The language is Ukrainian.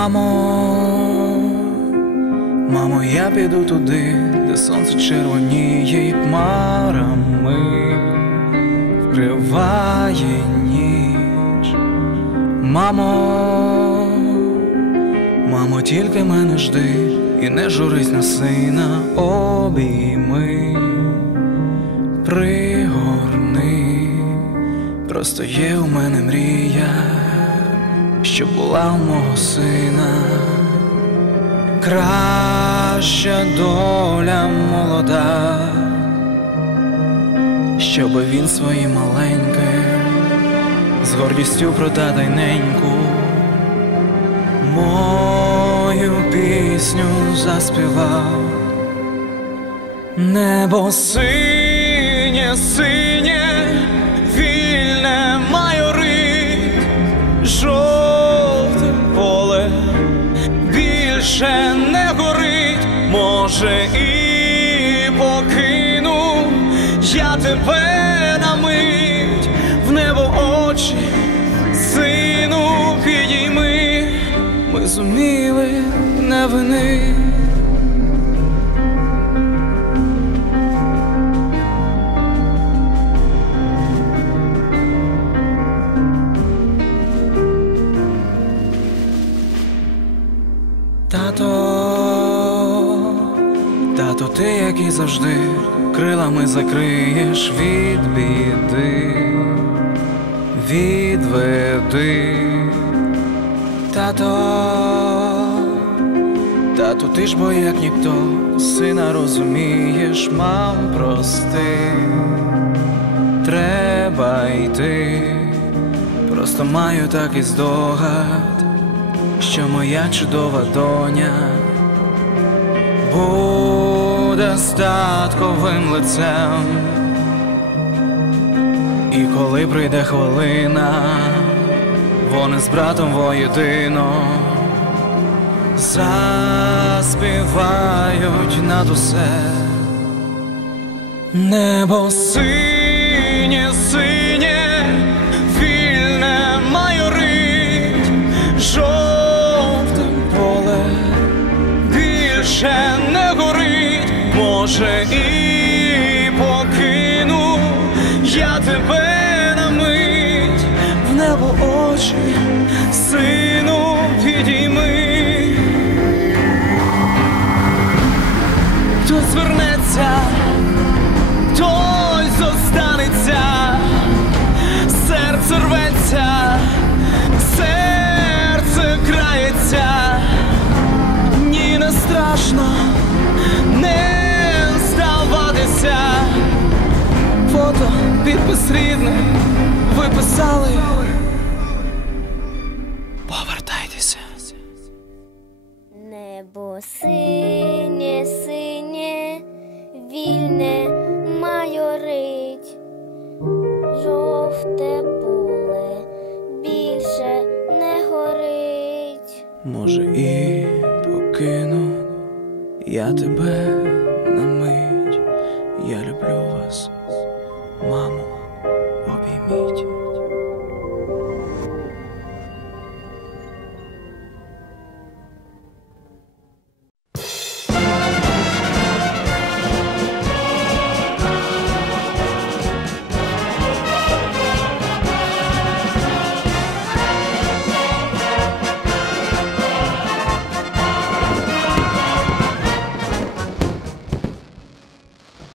Мамо, мамо, я піду туди, де сонце червоніє і хмарами вкриває ніч. Мамо, мамо, тільки мене жди і не журись на сина обійми, пригорни, просто є у мене мрія що була у мого сина, краща доля молода, щоби він свої маленьке, з гордістю про неньку, мою пісню заспівав, небо синє, синє, може і покину я тебе на мить в небо очі, сину підійми, ми зуміли не вини. Тато, тато, ти, як і завжди, крилами закриєш від біди, відведи, тато, тато, ти ж бо як ніхто, сина розумієш, мам, прости, треба йти, просто маю такий здогад що моя чудова доня буде лицем, і коли прийде хвилина, вони з братом воєдино заспівають над усе небо синє, синє, вільне майорить. Жовте поле більше може і покину я тебе на мить. В небо очі, сину Фото, підпис рідний, ви писали. Повертайтеся. Небо синє, синє, вільне майорить, жовте поле більше не горить. Може, і покину я тебе на мить. Я люблю вас. 妈妈。